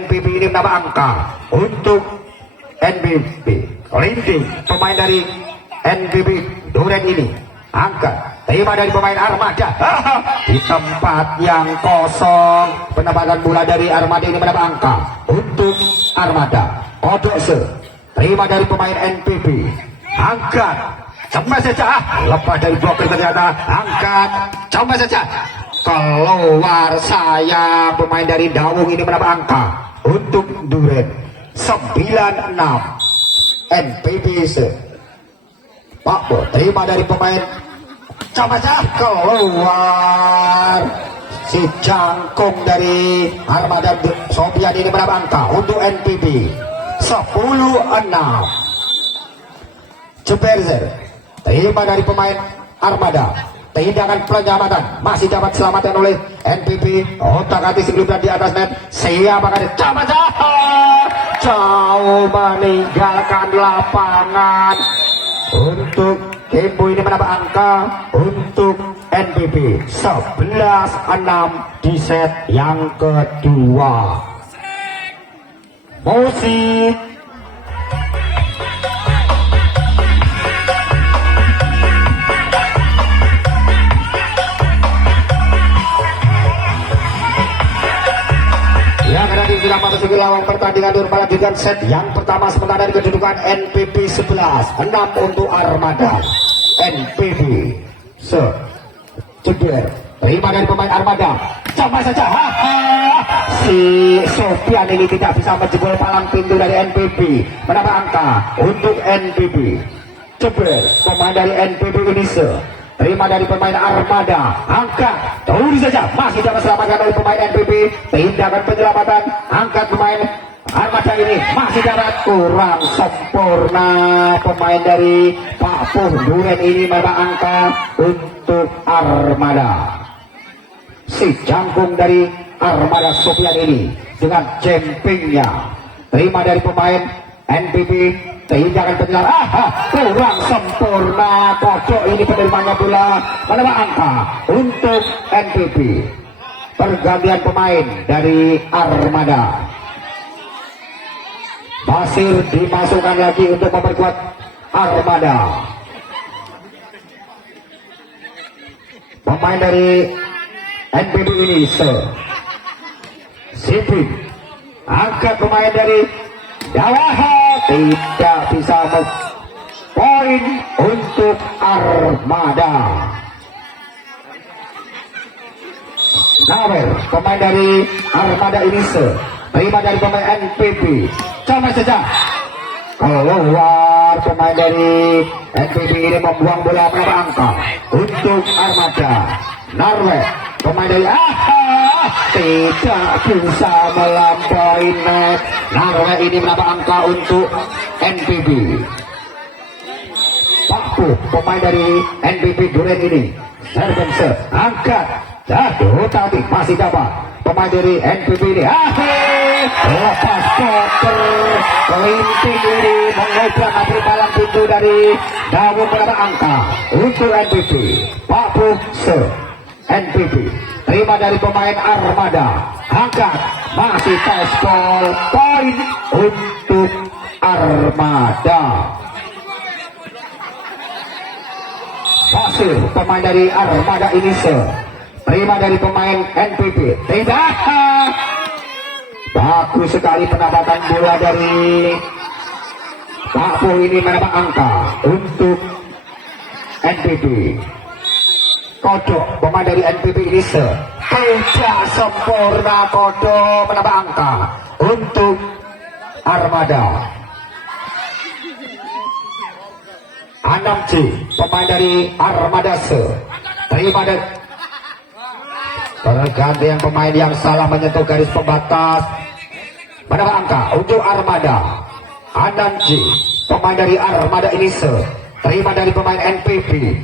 NPB ini menambah angka untuk NPB. Kelinting pemain dari NPB Duren ini angkat, terima dari pemain Armada. Di tempat yang kosong, penempatan bola dari Armada ini menambah angka untuk Armada. Odose terima dari pemain NPB, angkat, cemas saja, lepas dari bloker ternyata, angkat, cemas saja, keluar sayap. Pemain dari Dawung ini menambah angka untuk Duren 96. NPB Pak Bo terima dari pemain, coba saja, keluar. Si jangkung dari Armada Sofian ini menambah angka untuk NPB 10-6. Jeberzer terima dari pemain Armada, tindakan penyelamatan masih dapat selamatkan oleh NPB. Otak hati sebelumnya di atas net, siapa kali, coba jauh meninggalkan lapangan. Untuk Kembo ini menambah angka untuk NPB 11-6 di set yang kedua. Musik. Sudah memasuki lawang pertandingan untuk melanjutkan set yang pertama, sementara dari kedudukan NPB 11-6 untuk Armada. NPB Jeber terima dari pemain Armada, coba saja, si Sofian ini tidak bisa menjebol palang pintu dari NPB, menambah angka untuk NPB. Jeber pemain dari NPB ini terima dari pemain Armada, angkat, tunggu saja, masih dapat selamatkan oleh pemain NPB. Tindakan penyelamatan, angkat pemain Armada ini masih dapat, kurang sempurna. Pemain dari Pak Puh Duren ini menambah angka untuk Armada. Si jangkung dari Armada Sofian ini dengan jempingnya, terima dari pemain NPB. Tindakan penyelamatan, kurang sempurna. Kodok ini penerimanya bola, menambah angka untuk NPB. Pergantian pemain dari Armada. Basir dimasukkan lagi untuk memperkuat Armada. Pemain dari NPB ini Sipin, angkat pemain dari Dawaha, tidak bisa poin untuk Armada. Nawer pemain dari Armada ini terima dari pemain NPB, coba saja, keluar. Pemain dari NPB ini membuang bola, menambah angka untuk Armada. Narwe pemain dari tidak bisa melampaui net. Narwe ini menambah angka untuk NPB. Pakku pemain dari NPB Duren ini Serbense, angkat, jatuh tapi masih dapat. Pemain dari NPB ini lepas koper, kelinting ini mengobrak abri palang pintu dari Dawung, menambah angka untuk NPB. Pakku NPB terima dari pemain Armada, angkat, masih tespol, poin untuk Armada. Pasir pemain dari Armada ini terima dari pemain NPB, tidak, bagus sekali penempatan bola dari Pak Puh ini, menambah angka untuk NPB. Kodok pemain dari NPB ini tidak sempurna. Kodok menambah angka untuk Armada. Anam C pemain dari Armada terima dari pergantian pemain yang salah menyentuh garis pembatas, menambah angka untuk Armada. Anam C pemain dari Armada ini terima dari pemain NPB.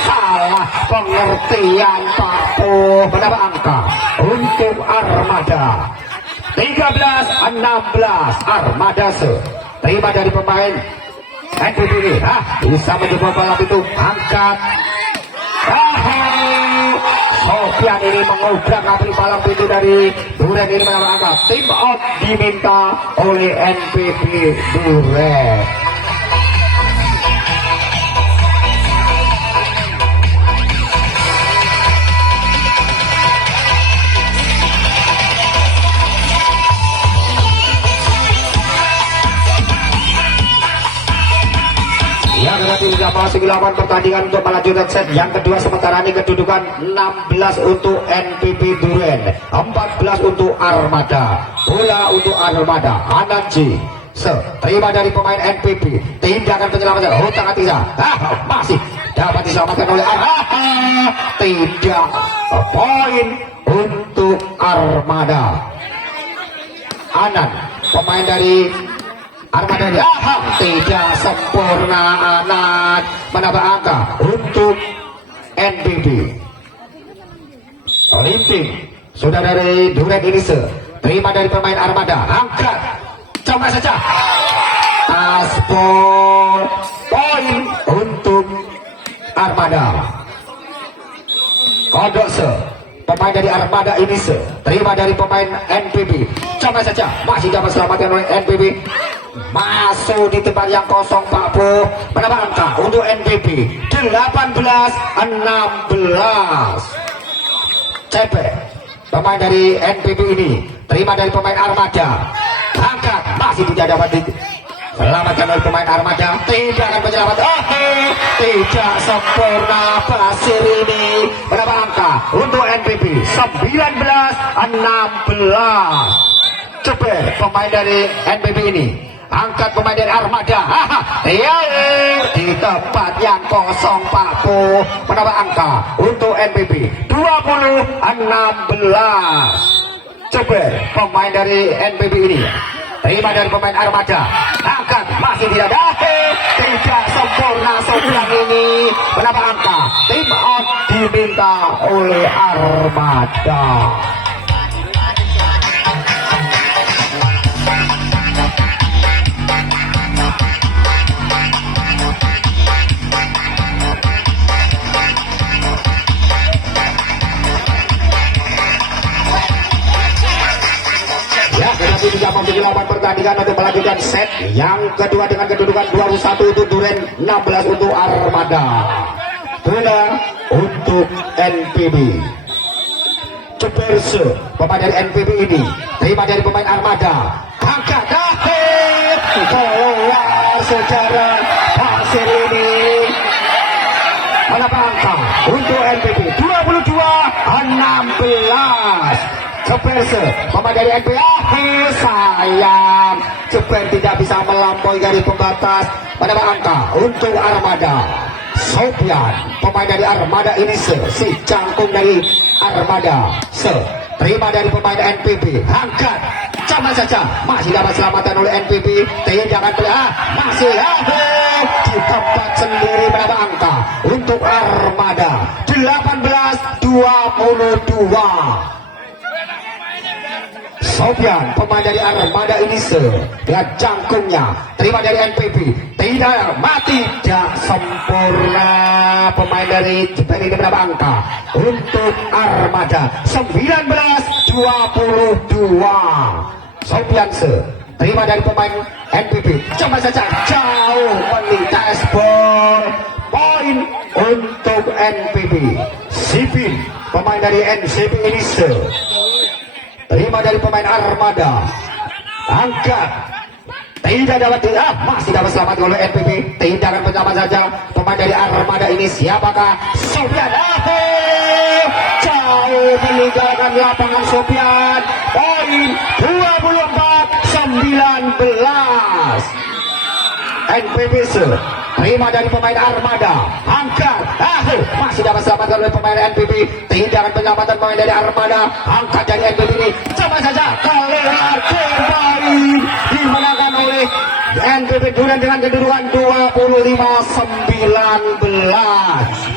Salah pengertian Pak Puh, menambah angka untuk Armada. 13-16 Armada terima dari pemain NPB ini, bisa menjebol bola itu, angkat, Sofian ini mengobrak abri palang pintu dari Duren ini menambah angka. Tim out diminta oleh NPB Duren. Yang berarti sudah masuk lawan pertandingan untuk melanjutkan set yang kedua, sementara ini kedudukan 16 untuk NPB Duren, 14 untuk Armada. Bola untuk Armada. Ananji terima dari pemain NPB, tindakan penyelamatan Hutang Atisa masih dapat diselamatkan oleh tidak, poin untuk Armada. Anan pemain dari Armada tidak sempurna. Anan menambah angka untuk NPB. Olimpik sudah dari Duren Inise, terima dari pemain Armada, angkat, coba saja aspol, poin untuk Armada. Kodose pemain dari Armada Inise, terima dari pemain NPB, coba saja masih dapat selamatkan oleh NPB. Masuk di tempat yang kosong Pak Bo, menambah angka untuk NPB 18-16. Cepet pemain dari NPB ini, terima dari pemain Armada, angkat, masih tidak dapat diselamatkan oleh pemain Armada. Tidak akan menyelamatkan, tidak sempurna pasir ini, menambah angka untuk NPB 19-16. Cepet pemain dari NPB ini, angkat pemain dari Armada, di tempat yang kosong Pak Po, menambah angka untuk NPB 20-16. Cepet pemain dari NPB ini, terima dari pemain Armada, angkat, masih tidak sempurna. Sofian ini menambah angka, tim out diminta oleh Armada. Sudah memiliki lawan pertandingan untuk melanjutkan set yang kedua dengan kedudukan 21 untuk Duren, 16 untuk Armada. Bola untuk NPB. Ceperse pemain dari NPB ini, terima dari pemain Armada, angkat, keluar secara pasir ini, menambah angka untuk NPB 22-16. Ceperse pemain dari NPB, sayang Ceper tidak bisa melampaui dari pembatas, menambah angka untuk Armada. Sofian pemain dari Armada ini si cangkung dari Armada, terima dari pemain NPB, angkat, sama saja masih dapat selamatan oleh NPB. Tindakan masih di tempat sendiri, menambah angka untuk Armada 18-22. Sofian pemain dari Armada ini lihat jangkungnya, terima dari NPB, tidak sempurna. Pemain dari Jepang ini menambah angka untuk Armada 19-22. Sofian terima dari pemain NPB, coba saja jauh melintas ball, poin untuk NPB. Sipin pemain dari NCB ini terima dari pemain Armada, angkat, tidak dapat masih dapat selamat oleh NPB. Tindakan pertama saja pemain dari Armada ini, siapakah? Sofian, jauh meninggalkan lapangan Sofian, poin 24-19. NPB terima dari pemain Armada, angkat, masih dapat selamatkan oleh pemain NPB. Tindakan penyelamatan pemain dari Armada, angkat dari NPB ini, coba saja keluar kembali, dimenangkan oleh NPB Duren dengan kedudukan 25-19.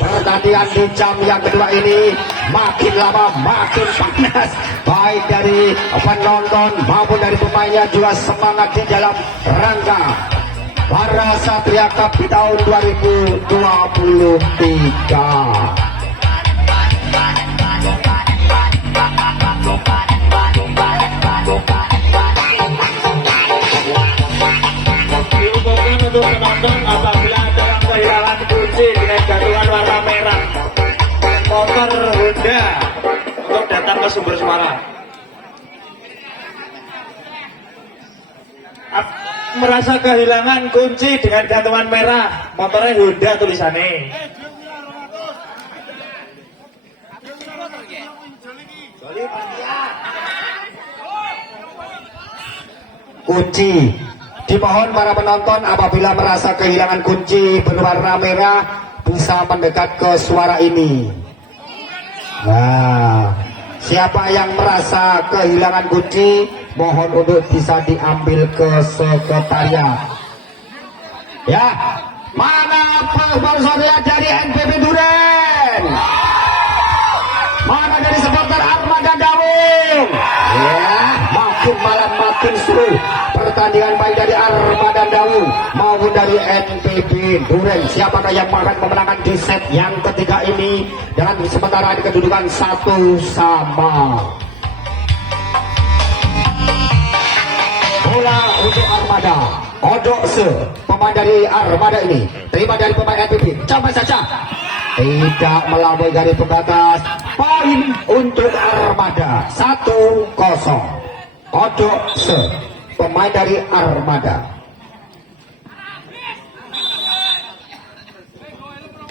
Pertandingan di jam yang kedua ini makin lama makin panas, baik dari penonton maupun dari pemainnya juga semangat di dalam rangka para Satria Cup di tahun 2023. Diumumkan untuk penonton apabila ada yang kehilangan kunci dengan gantungan warna merah motor Honda untuk datang ke sumber suara. Merasa kehilangan kunci dengan gantungan merah motornya Honda tulisannya. Kunci dimohon para penonton apabila merasa kehilangan kunci berwarna merah bisa mendekat ke suara ini. Nah, siapa yang merasa kehilangan kunci mohon untuk bisa diambil ke sekretariat. Ya, mana personil dari NPB Duren? Mana dari supporter Armada Dawung? Ya, makin malam makin seru pertandingan baik dari Armada Dawung maupun dari NPB Duren. Siapakah yang akan memenangkan di set yang ketiga ini dengan sementara di kedudukan 1-1. Bola untuk Armada. Odokse pemain dari Armada ini terima dari pemain NPB, coba saja tidak melampaui garis pembatas. Poin untuk Armada 1-0. Odokse pemain dari Armada.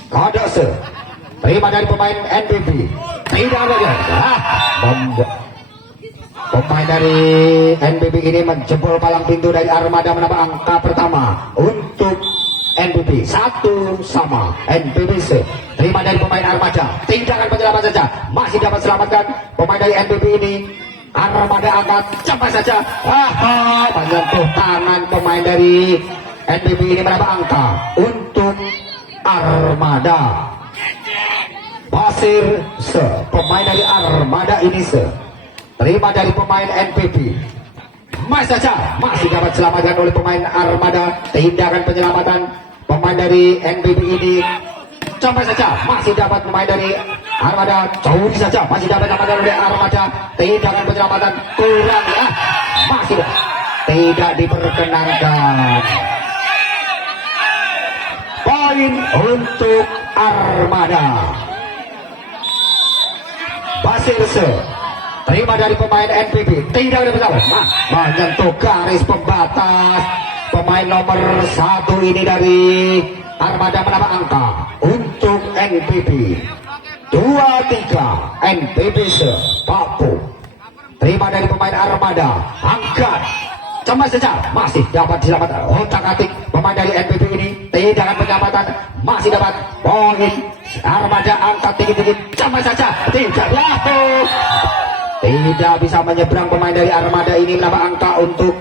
Odokse terima dari pemain NPB, tidak ada pemain dari NPB ini menjebol palang pintu dari Armada menambah angka pertama untuk NPB. 1-1 NPB terima dari pemain Armada, tindakan penyelamat saja masih dapat selamatkan pemain dari NPB ini. Armada angkat cepat saja, menyentuh tangan pemain dari NPB ini menambah angka untuk Armada. Basir pemain dari Armada ini terima dari pemain NPB, masih saja masih dapat selamatkan oleh pemain Armada. Tindakan penyelamatan pemain dari NPB ini sampai saja masih dapat pemain dari Armada, jauh saja masih dapat selamatkan oleh Armada. Tindakan penyelamatan kurang ya, masih tidak diperkenankan. Poin untuk Armada. Basir terima dari pemain NPB, tidak ada masalah, menyentuh garis pembatas. Pemain nomor 1 ini dari Armada menambah angka untuk NPB. 2-3 NPB Papu. Terima dari pemain Armada, angkat cemas saja masih dapat diselamatkan. Otak-atik pemain dari NPB ini, tindakan penyelamatan masih dapat poin. Armada angkat tinggi-tinggi, cemas saja tidak jatuh. Tidak bisa menyeberang pemain dari Armada ini menambah angka untuk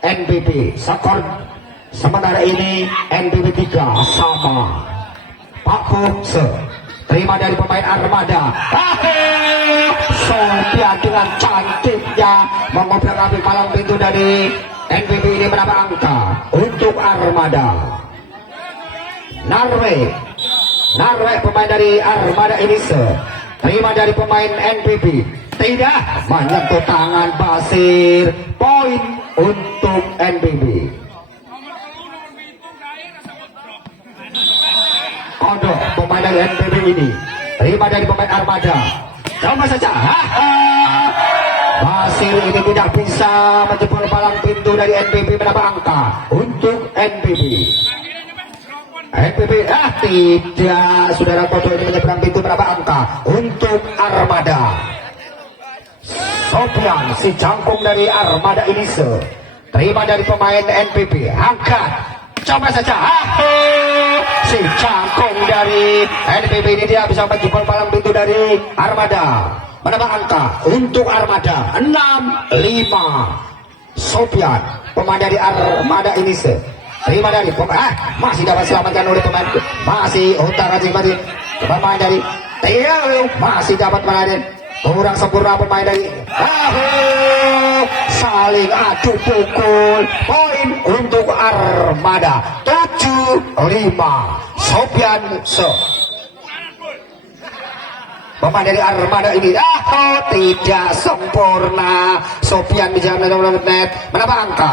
NPB. Skor sementara ini NPB 3 sama. Pak Bukse terima dari pemain Armada. Sofian dengan cantiknya mengobrak-abrik palang pintu dari NPB ini menambah angka untuk Armada. Narwe pemain dari Armada ini terima dari pemain NPB, tidak menyentuh tangan Basir. Poin untuk NPB. Kodok pemain dari NPB ini terima dari pemain Armada, coba saja Basir ini tidak bisa menjebol palang pintu dari NPB menambah angka untuk NPB. NPB tidak, saudara Kodok ini menyeberang pintu menambah angka untuk Armada. Sofian si jangkung dari Armada ini terima dari pemain NPB, angkat coba saja si jangkung dari NPB ini tidak bisa menjebol palang pintu dari Armada menambah angka untuk Armada 6-5. Sofian pemain dari Armada ini terima dari masih dapat selamatkan oleh pemain, masih utara pemain dari Teo masih dapat menarik. Kurang sempurna pemain dari saling adu pukul. Poin untuk Armada 7-5. Sofian Pemain dari Armada ini tidak sempurna. Sofian di jalan nomor net menambah angka